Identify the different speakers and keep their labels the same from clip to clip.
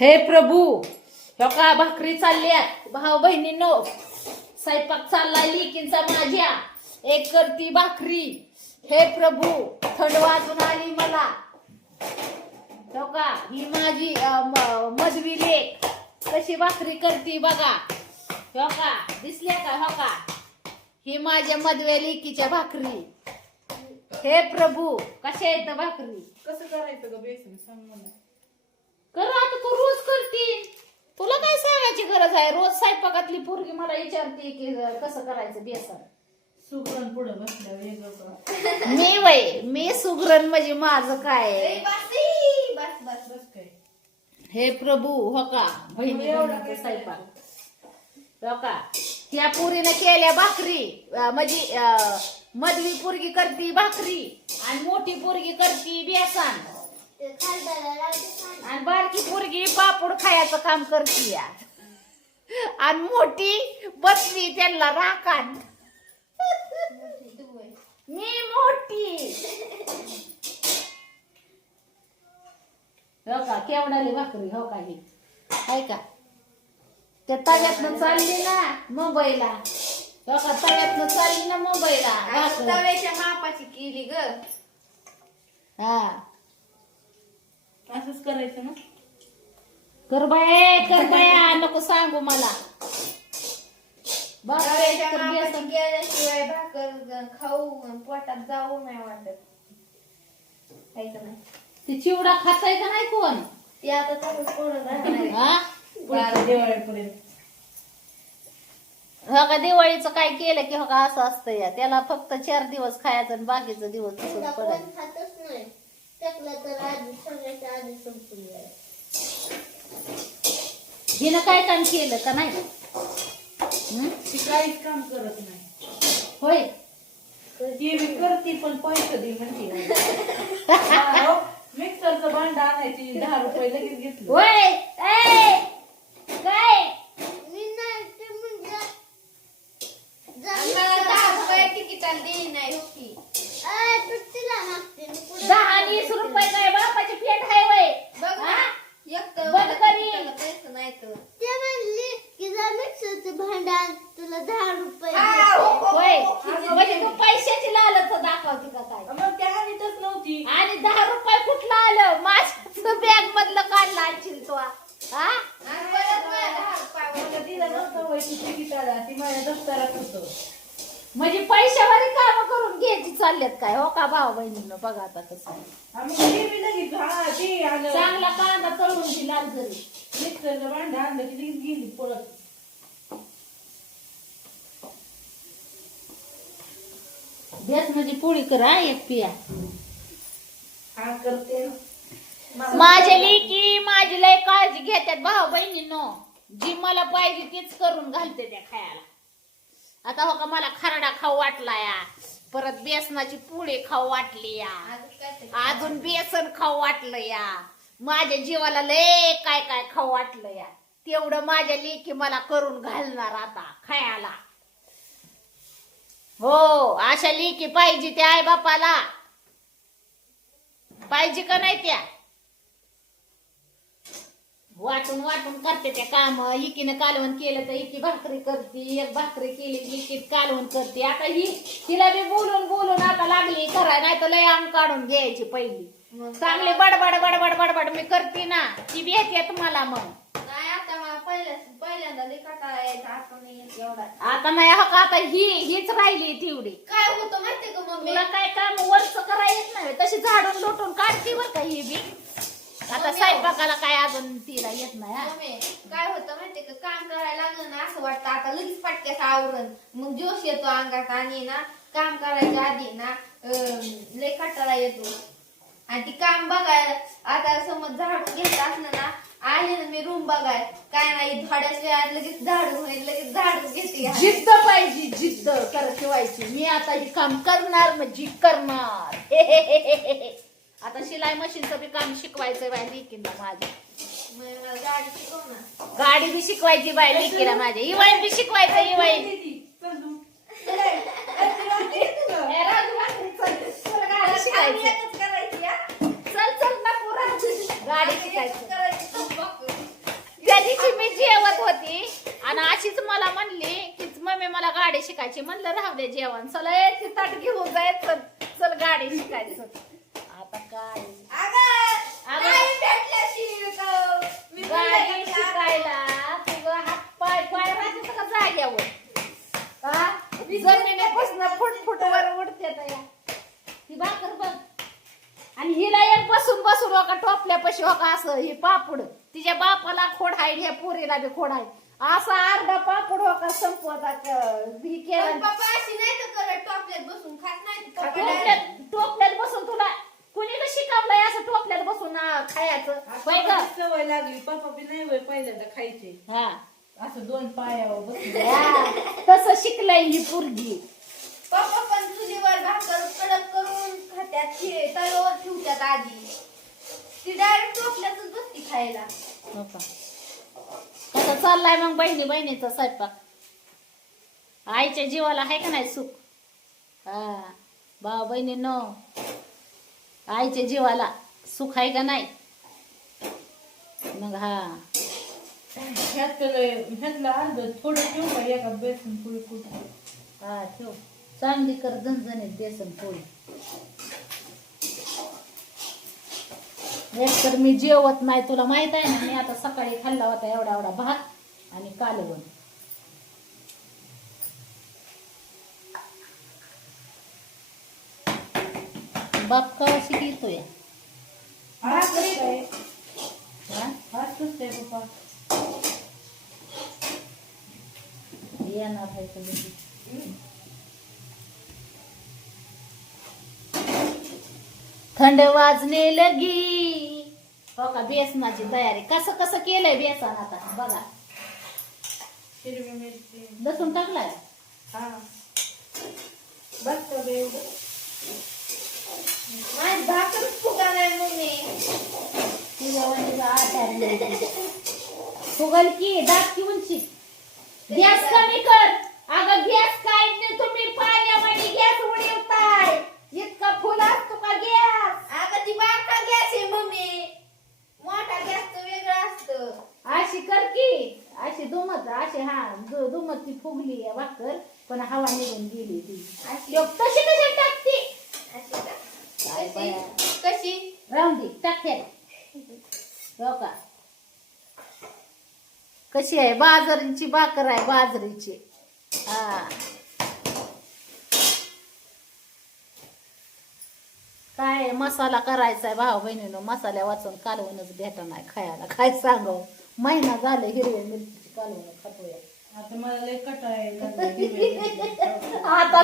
Speaker 1: हे प्रभू ह्यो का भाकरी चालल्यात? भाऊ बहिणींनो स्वयंपाक चाललाय लिकींचा माझ्या. एक करती भाकरी. हे प्रभू थंड वाजून आली मला. हो का ही माझी अं, म- मधवी लेक. कशी भाकरी करती बघा. हो का दिसल्या का हो का? ही माझ्या मधव्या लेकीच्या भाकरी. हे प्रभू कशा येतं भाकरी?
Speaker 2: कसं करायचं ग बेसन? सांग मला.
Speaker 1: कर आता तू रोज करती. तुला काय सांगायची गरज आहे? रोज स्वयंपाकातली पोरगी मला विचारते की कसं करायचं बेसन?
Speaker 2: सुगरण पुढं बसल्या वेगळं कर.
Speaker 1: मी वय मी सुगरण म्हणजे माझं काय?
Speaker 3: ए, बस ई, बस बस
Speaker 2: बस काय
Speaker 1: हे प्रभू हो का? बहिणी बहिणीचं स्वयंपाक. हो का? त्या पुरीनं केल्या भाकरी. अं, म्हणजे अं, मधली पोरगी करती भाकरी आणि मोठी पोरगी करती बेसन. आणि बारकी पोरगी पापड खायचं काम करती आणि मोठी बसली त्यांना राखान. मी मोठी. हो का? केवढाली भाकरी? हो का ही? आहे का? त्या तव्यातनं चालली ना मुंबईला हो का? तव्यातनं चालली ना मुंबईला
Speaker 3: तव्याच्या मापाची केली ग.
Speaker 1: हा.
Speaker 2: असंच करायचं ना?
Speaker 1: कर बाय कर बाया नको सांगू मला. तर बेसन.
Speaker 3: केल्याशिवाय भाकर खाऊ पोटात जाऊ नाही वाटत. का नाही
Speaker 1: ती चिवडा खाताय का नाही कोण?
Speaker 3: ती आता तसंच पडून राहणार
Speaker 1: हा?
Speaker 2: पुढच्या दिवाळीपर्यंत.
Speaker 1: हो का दिवाळीचं काय केलं की हो का असं असतं या. त्याला फक्त चार दिवस खायचं आणि बाकीचं दिवस तसंच पडायचं.
Speaker 3: खातच नाही. टाकलं तर आधी सगळ्याच्या आधी संपून जाईल
Speaker 1: हिनं काय काम केलं का नाही? हं?
Speaker 2: ती काहीच काम करत नाही.
Speaker 1: होय.
Speaker 2: ती करते पण पैसे दे म्हणते. मिक्सरचं भांड आणायची दहा रुपये लगेच घेतलं.
Speaker 1: होय. ए! काय
Speaker 3: मी नाही ते म्हणजे दहा रुपये तिकीटाला दिली नाही हो की तू तिला मागते मी पुढे
Speaker 1: दहा वीस रुपये काय बापाची पेट आहे वय
Speaker 3: बघ ना
Speaker 1: हा?
Speaker 3: एक तर
Speaker 1: बंद करी.
Speaker 3: तिकीटाला पैसे नाही तर ते म्हणली की जर मिक्सरचं भांडण तुला दहा रुपये
Speaker 1: होय म्हणजे तू पैशाची लालच दाखवते का काय
Speaker 2: मग त्या आणतच नव्हती
Speaker 1: आणि दहा रुपये कुठलं आलं? माझ्याच बॅग मधलं काढलं आणशील तू हा? म्हणजे पैशावारी काम करून घ्यायची चालल्यात काय? हो का भाऊ बहिणीनं? बघा आता कसं. चांगला कांदा तळून दिला
Speaker 2: गेली पळत.
Speaker 1: बेस म्हणजे पोळी कर एक पिया.
Speaker 2: हा करते.
Speaker 1: माझ्या लेकी माझी लय काळजी घेतात भाऊ बहिणीनो. जी मला पाहिजे तीच करून घालते त्या खायला. आता हो का मला खरडा खाऊ वाटला या. परत बेसनाची पोळी खाऊ वाटली या.
Speaker 3: अजून
Speaker 1: बेसन खाऊ वाटलं या. माझ्या जीवाला लय काय काय खाऊ वाटलं या. तेवढं माझ्या लेकी मला करून घालणार आता खायला. हो अशा लेकी पाहिजे त्या आई बापाला. पाहिजे का नाही त्या? वाटून वाटून करते त्या काम. एकीनं कालवण केलं तर एकी भाकरी करते एक भाकरी केली एकी कालवण करते. आता ही तिला बी बोलून बोलून आता लागली करा नाही तर लय अंग काढून घ्यायची पहिली. चांगली बडबड बडबड बडबड मी करते ना. ती बी येते तुम्हाला मग.
Speaker 3: पहिल्या पहिल्यांदा आता नाही येत एवढा.
Speaker 1: आता नाही हो का आता ही हीच राहिली तेवढी.
Speaker 3: काय होतं माहितीये का मम्मी?
Speaker 1: तुला काय काम वरच करायला येत नाही तशी झाडून लोटून काढते बर का ही बी. आता स्वयंपाकाला काय अजून तिला येत नाही हा.
Speaker 3: मम्मी काय होतं माहितीये का? काम करायला लागलं ना असं वाटतं आता लगेच पटक्यास आवरण. मग जोश येतो अंगात आणि ना काम करायच्या आधी ना कंटाळा येतो. आणि ती काम बघाय आता समज झाडून घेत असलं ना आले ना मी रूम बघाय काय नाही थोड्याच वेळात लगेच झाडून होईल लगेच झाडून घेते
Speaker 1: जिद्द पाहिजे जिद्द कर ठेवायची मी आता हे काम करणार म्हणजे करणार. आता शिलाई मशीनचं बी काम शिकवायचं बाय लेकीला माझ्या
Speaker 3: मग मला गाडी शिकव ना.
Speaker 1: गाडी बी शिकवायची बाय लेकीला माझ्या इवाईन बी शिकवायचं इवाईन
Speaker 2: तू.
Speaker 1: ए, राजू चल. चल गाडी शिकायचं.
Speaker 3: एकच करायची
Speaker 1: नको राजू. गाडी शिकायचं
Speaker 3: करायची
Speaker 1: मम्मी मला गाडी शिकायची. म्हणलं राहू दे जेवण. चला ती ताट घेऊन जायचं चल. गाडी शिकायचं. आता काय? गाडी
Speaker 3: म्हणलं का-
Speaker 1: शिकायला. तुझं हात पाय पाय राहते का जाग्यावर. हा? जमिनीपासून फुट फुट वर उडते या भाकर बघ. आणि हिला एक बसून बसून हो का टोपल्यापाशी हो का असं ही पापड. तिच्या बापाला खोड आहे ह्या पोरीला बी खोड आहे असा अर्धा पापड हो का संपवता क- ही
Speaker 3: पण
Speaker 1: केला
Speaker 3: पप्पा अशी नाही तर करत टॉपलेट बसून खात नाही पप्पा
Speaker 1: टोपल्यात
Speaker 3: direct-
Speaker 1: टोपल्यात बसून तुला कुणी का शिकवलंय असं टोपल्यात बसून खायचं. होय का?
Speaker 2: सवय लागली पप्पा बी नाही होय पहिल्यांदा खायचे.
Speaker 1: हा.
Speaker 2: असं दोन पायावर बसून.
Speaker 1: हा, तसं शिकलंय ही पोरगी.
Speaker 3: पप्पा पण चुलीवर भाकर कडक करून खात्यात ते तव्यावर ठेवतात आधी. ती डायरेक्ट टोपल्यातच बसती खायला.
Speaker 1: हो का? कसं चाललाय मग बहिणी बहिणीचा स्वयंपाक. आईच्या जीवाला आहे का नाही सुख? हा. भाऊ बहिणींनो आईच्या जीवाला सुख आहे का नाही? मग हा.
Speaker 2: थोडं ठेवू का? एका बेसन पुढे पुढे
Speaker 1: हा ठेव. चांगली कर झणझणीत बेसन पोळी. एक तर मी जेवत नाही तुला माहीत आहे ना मी आता सकाळी खाल्ला होता एवढा एवढा भात आणि कालवण. बाप का शिकतोय हा? येणार आहे थंड वाजने लगी. हो का? बेसनाची तयारी. कसं कसं केलंय बेसन आता? बघा.
Speaker 2: हिरवी मिरची
Speaker 1: लसूण टाकलाय?
Speaker 2: हा बस का
Speaker 3: माझी भाकर फुगा नाही मम्मी
Speaker 1: तुझ्या वहिनीचा आधार फुगल की दाब की उंची. गॅस कमी कर. अगं गॅस काय नाही. तुम्ही पाण्यामध्ये गॅस उडवताय. इतका फुल असतो का गॅस?
Speaker 3: अगं ती बारका गॅस आहे मम्मी मोठा गॅस तर वेगळं असतं
Speaker 1: अशी कर की अशी दुमत अशी हा दु- दुमत ती फुगली आहे भाकर पण हवा निघून गेली ती. यो, तशी कशी टाकते? काय
Speaker 3: कशी
Speaker 1: बाया. राहून दे टाक हो का? कशी आहे? बाजरीची भाकर आहे बाजरीची. हा. काय मसाला करायचा आहे भाऊ बहिणीनं? मसाल्या वाचून कालवणच भेटा नाही खायला. काय सांगावं? महिना झाले हिरव्या मिरचीची कालवण खातोय.
Speaker 2: आता मला लय कटाळा हिरवी मिरची.
Speaker 1: आता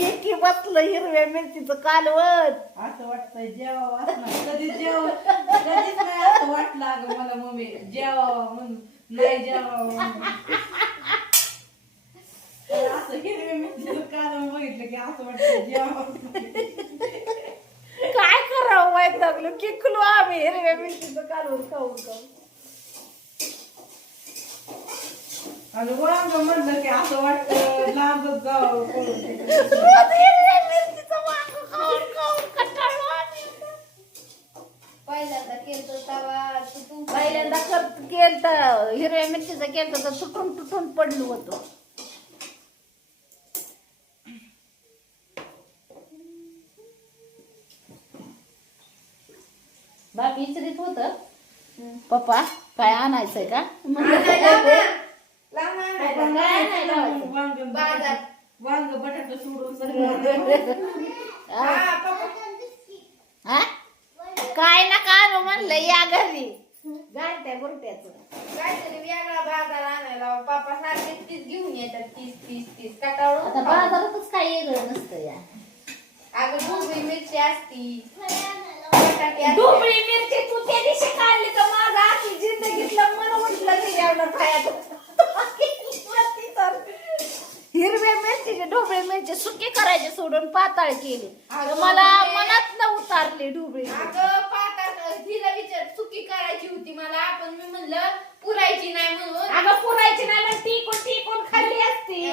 Speaker 1: एकी बसलं हिरव्या मिरचीचं कालवण?
Speaker 2: असं वाटतंय असं कधी जेव कधीच नाही असं वाटलं अगं मला मम्मी. म्हणून. नाही असं हिरवी मिरचीचं कालवण बघितलं की असं वाटतं
Speaker 1: लागलं किकलो आम्ही. हिरव्या मिरचीचं कालवण खाऊन
Speaker 2: आणि वांग म्हणलं की असं वाटतं लांबच जावं पळून
Speaker 1: रोज हिरव्या मिरचीचं वांग खाऊन खाऊन कंटाळलो आम्ही.
Speaker 3: पहिल्यांदा केलं तवा
Speaker 1: पहिल्यांदा कर केलं हिरव्या मिरचीचं केलं तर तुटून तुटून पडलो होतो. बाकी विचारित होत पप्पा काय आणायचंय का. काय.
Speaker 2: वांग बटाटा सोडून
Speaker 3: हा.
Speaker 1: हा? काय ना का म्हणलं या घरी गाडत्या बुरट्याचं
Speaker 3: काहीतरी वेगळा बाजार आणायला. पप्पा सारखे तीस घेऊन येतात तीस तीस तीस कटाळून
Speaker 1: आता बाजारातच काही वेगळं नसतं या
Speaker 3: अगं ढोबळी मिरची असते.
Speaker 1: ढोबळी मिरची तू त्या दिवशी काढली तर माझा आखी जिंदगीतलं मन उठलं जेवण खायचं. हिरव्या मिरचीचे ढोबळी मिरची सुकी करायचे सोडून पाताळ केली. मला मनात न उतारली ढोबळी
Speaker 3: अगं पाटात तिला विचार चुकी करायची होती मला. पण मी म्हणलं पुरायची नाही म्हणून.
Speaker 1: अगं पुरायची नाही मग ती कोण ती कोण खाल्ली असती.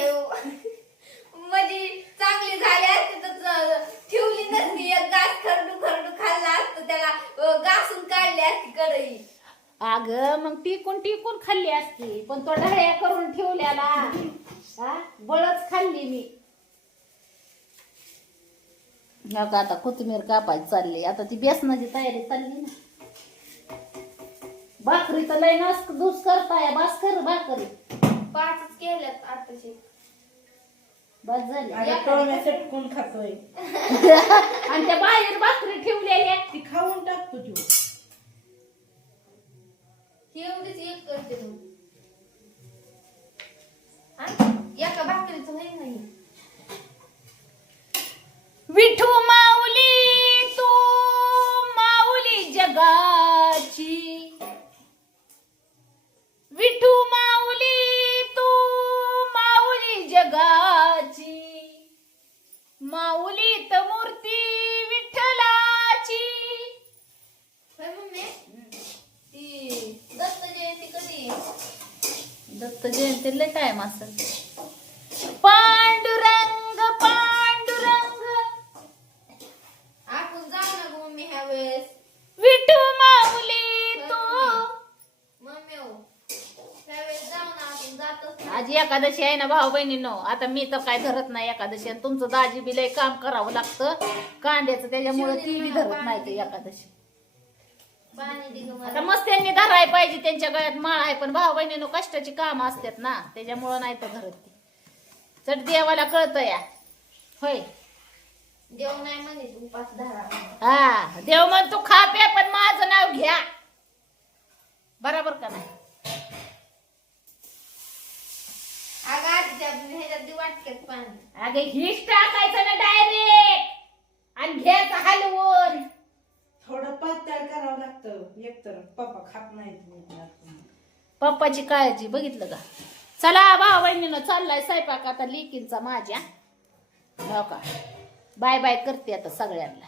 Speaker 3: म्हणजे चांगली झाली असते तर ठेवली नसती एक घास खरडू खरडू खाल्ला असतं त्याला अं, घासून काढली असती कढई.
Speaker 1: अगं मग टिकून टिकून खाल्ली असती पण तो ढळ्या करून ठेवल्याला. हा? बळच खाल्ली मी. हो का आता कोथिंबीर कापायची चालली. आता ती बेसनाची तयारी चालली ना. भाकरी तर लय नास दुस करताय बास कर भाकरी.
Speaker 3: पाचच केल्यात आताशी.
Speaker 1: बस झाली.
Speaker 2: अरे टोळ्या चटकून खातोय.
Speaker 1: आणि त्या बाहेर भाकरी ठेवलेल्या
Speaker 2: ती खाऊन टाकतो तू.
Speaker 3: ही एवढीच एक करते तू. हा? एका भाकरीचं नाही.
Speaker 1: विठू माऊली!
Speaker 3: दत्त
Speaker 1: जयंतीला टाइम असेल पांडुरंग पांडुरंग.
Speaker 3: आपण जाऊ ना गं मम्मी ह्या वेळेस.
Speaker 1: विठू माऊली तू.
Speaker 3: मम्मी हो. ह्या वेळेस जाऊ ना आपण जातच
Speaker 1: आज एकादशी आहे ना भाऊ बहिणीनो. आता मी तर काय धरत नाही एकादशी. आणि तुमचं दाजी बी लय काम करावं लागतं. कांद्याचं त्याच्यामुळे ती बी धरत नाही ते एकादशी. आता मस्त त्यांनी धराय पाहिजे त्यांच्या गळ्यात माळ आहे पण भाऊ बहिणीनो कष्टाची काम असतात ना त्याच्यामुळं नाही तर धरत ती. चट देवाला कळतं या. होय.
Speaker 3: देव नाही म्हणे उपास धरा.
Speaker 1: हा देव म्हण तू खा प्या पण माझं नाव घ्या. बरोबर का नाही?
Speaker 3: अगं आधी ह्याच्यात दे वाटक्यात पाणी.
Speaker 1: अगे हिच टाकायचं ना डायरेक्ट आणि घ्यायचं हलवून.
Speaker 2: थोडं पातळ करावं लागतं. एकतर पप्पा खात नाहीत
Speaker 1: पप्पाची काळजी बघितलं का? चला भाऊ बहिणीनं चाललाय स्वयंपाक. आता लिकींचा माझ्या. हो का? बाय बाय करते आता सगळ्यांना.